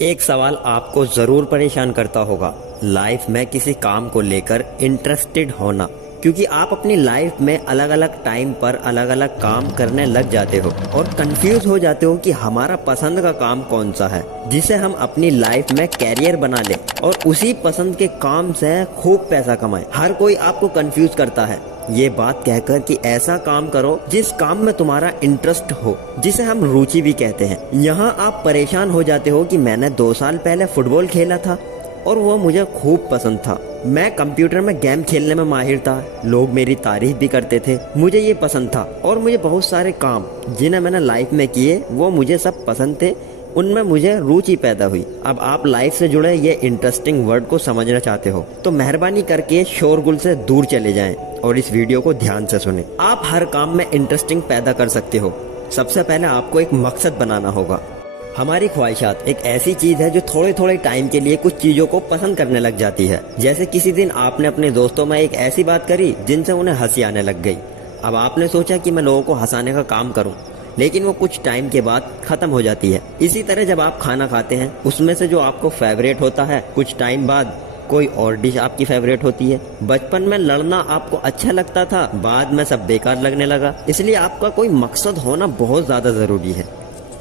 एक सवाल आपको जरूर परेशान करता होगा, लाइफ में किसी काम को लेकर इंटरेस्टेड होना। क्योंकि आप अपनी लाइफ में अलग अलग टाइम पर अलग अलग काम करने लग जाते हो और कंफ्यूज हो जाते हो कि हमारा पसंद का काम कौन सा है जिसे हम अपनी लाइफ में कैरियर बना ले और उसी पसंद के काम से खूब पैसा कमाएं। हर कोई आपको कंफ्यूज करता है ये बात कहकर कि ऐसा काम करो जिस काम में तुम्हारा इंटरेस्ट हो, जिसे हम रुचि भी कहते हैं। यहाँ आप परेशान हो जाते हो कि मैंने 2 साल पहले फुटबॉल खेला था और वो मुझे खूब पसंद था। मैं कंप्यूटर में गेम खेलने में माहिर था, लोग मेरी तारीफ भी करते थे, मुझे ये पसंद था। और मुझे बहुत सारे काम जिन्हें मैंने लाइफ में किए वो मुझे सब पसंद थे, उनमें मुझे रुचि पैदा हुई। अब आप लाइफ से जुड़े ये इंटरेस्टिंग वर्ड को समझना चाहते हो तो मेहरबानी करके शोरगुल से दूर चले जाएं और इस वीडियो को ध्यान से सुनें। आप हर काम में इंटरेस्टिंग पैदा कर सकते हो। सबसे पहले आपको एक मकसद बनाना होगा। हमारी ख्वाहिशात एक ऐसी चीज है जो थोड़े थोड़े टाइम के लिए कुछ चीजों को पसंद करने लग जाती है। जैसे किसी दिन आपने अपने दोस्तों में एक ऐसी बात करी जिनसे उन्हें हंसी आने लग गई। अब आपने सोचा कि मैं लोगों को हंसाने का काम करूं, लेकिन वो कुछ टाइम के बाद खत्म हो जाती है। इसी तरह जब आप खाना खाते हैं उसमें से जो आपको फेवरेट होता है कुछ टाइम बाद कोई और डिश आपकी फेवरेट होती है। बचपन में लड़ना आपको अच्छा लगता था, बाद में सब बेकार लगने लगा। इसलिए आपका कोई मकसद होना बहुत ज्यादा जरूरी है।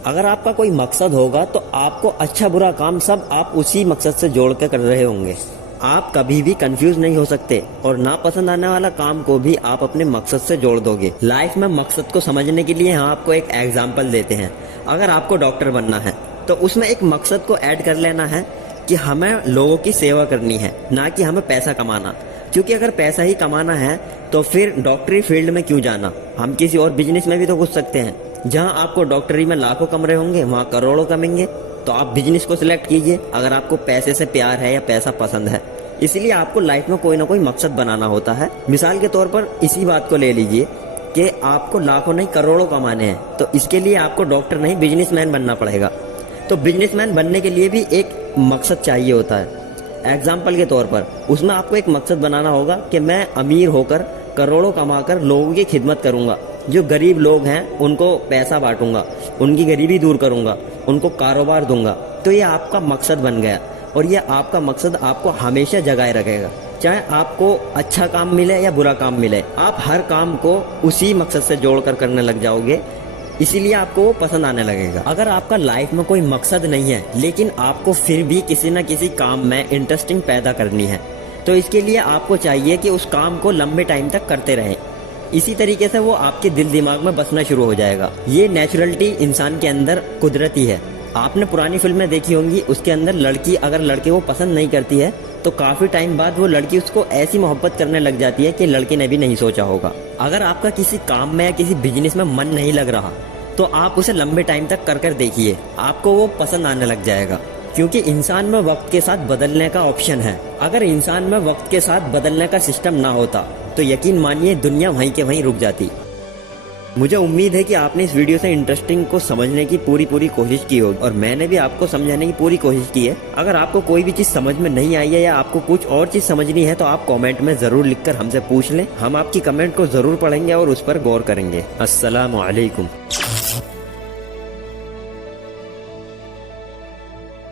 अगर आपका कोई मकसद होगा तो आपको अच्छा बुरा काम सब आप उसी मकसद से जोड़ कर रहे होंगे। आप कभी भी कंफ्यूज नहीं हो सकते और ना पसंद आने वाला काम को भी आप अपने मकसद से जोड़ दोगे। लाइफ में मकसद को समझने के लिए हम आपको एक एग्जाम्पल देते हैं। अगर आपको डॉक्टर बनना है तो उसमें एक मकसद को ऐड कर लेना है कि हमें लोगों की सेवा करनी है, ना कि हमें पैसा कमाना। क्योंकि अगर पैसा ही कमाना है तो फिर डॉक्टरी फील्ड में क्यों जाना, हम किसी और बिजनेस में भी तो घुस सकते हैं। जहां आपको डॉक्टरी में लाखों कम रहे होंगे वहां करोड़ों कमेंगे। तो आप बिजनेस को सिलेक्ट कीजिए अगर आपको पैसे से प्यार है या पैसा पसंद है। इसलिए आपको लाइफ में कोई ना कोई मकसद बनाना होता है। मिसाल के तौर पर इसी बात को ले लीजिए कि आपको लाखों नहीं करोड़ों कमाने हैं, तो इसके लिए आपको डॉक्टर नहीं बिजनेसमैन बनना पड़ेगा। तो बिजनेसमैन बनने के लिए भी एक मकसद चाहिए होता है। एग्जाम्पल के तौर पर उसमें आपको एक मकसद बनाना होगा कि मैं अमीर होकर करोड़ों कमाकर लोगों की खिदमत करूंगा, जो गरीब लोग हैं उनको पैसा बांटूंगा, उनकी गरीबी दूर करूंगा, उनको कारोबार दूंगा। तो ये आपका मकसद बन गया और ये आपका मकसद आपको हमेशा जगाए रखेगा। चाहे आपको अच्छा काम मिले या बुरा काम मिले, आप हर काम को उसी मकसद से जोड़कर करने लग जाओगे, इसीलिए आपको वो पसंद आने लगेगा। अगर आपका लाइफ में कोई मकसद नहीं है लेकिन आपको फिर भी किसी न किसी काम में इंटरेस्टिंग पैदा करनी है, तो इसके लिए आपको चाहिए कि उस काम को लंबे टाइम तक करते रहें। इसी तरीके से वो आपके दिल दिमाग में बसना शुरू हो जाएगा। ये नेचुरलिटी इंसान के अंदर कुदरती है। आपने पुरानी फिल्में देखी होंगी, उसके अंदर लड़की अगर लड़के को पसंद नहीं करती है तो काफी टाइम बाद वो लड़की उसको ऐसी मोहब्बत करने लग जाती है कि लड़के ने भी नहीं सोचा होगा। अगर आपका किसी काम में या किसी बिजनेस में मन नहीं लग रहा तो आप उसे लंबे टाइम तक कर देखिए, आपको वो पसंद आने लग जाएगा। क्योंकि इंसान में वक्त के साथ बदलने का ऑप्शन है। अगर इंसान में वक्त के साथ बदलने का सिस्टम ना होता तो यकीन मानिए दुनिया वहीं के वहीं रुक जाती। मुझे उम्मीद है कि आपने इस वीडियो से इंटरेस्टिंग को समझने की पूरी कोशिश की होगी और मैंने भी आपको समझाने की पूरी कोशिश की है। अगर आपको कोई भी चीज समझ में नहीं आई है या आपको कुछ और चीज समझनी है तो आप कमेंट में जरूर लिखकर हमसे पूछ लें। हम आपकी कमेंट को जरूर पढ़ेंगे और उस पर गौर करेंगे। अस्सलाम वालेकुम।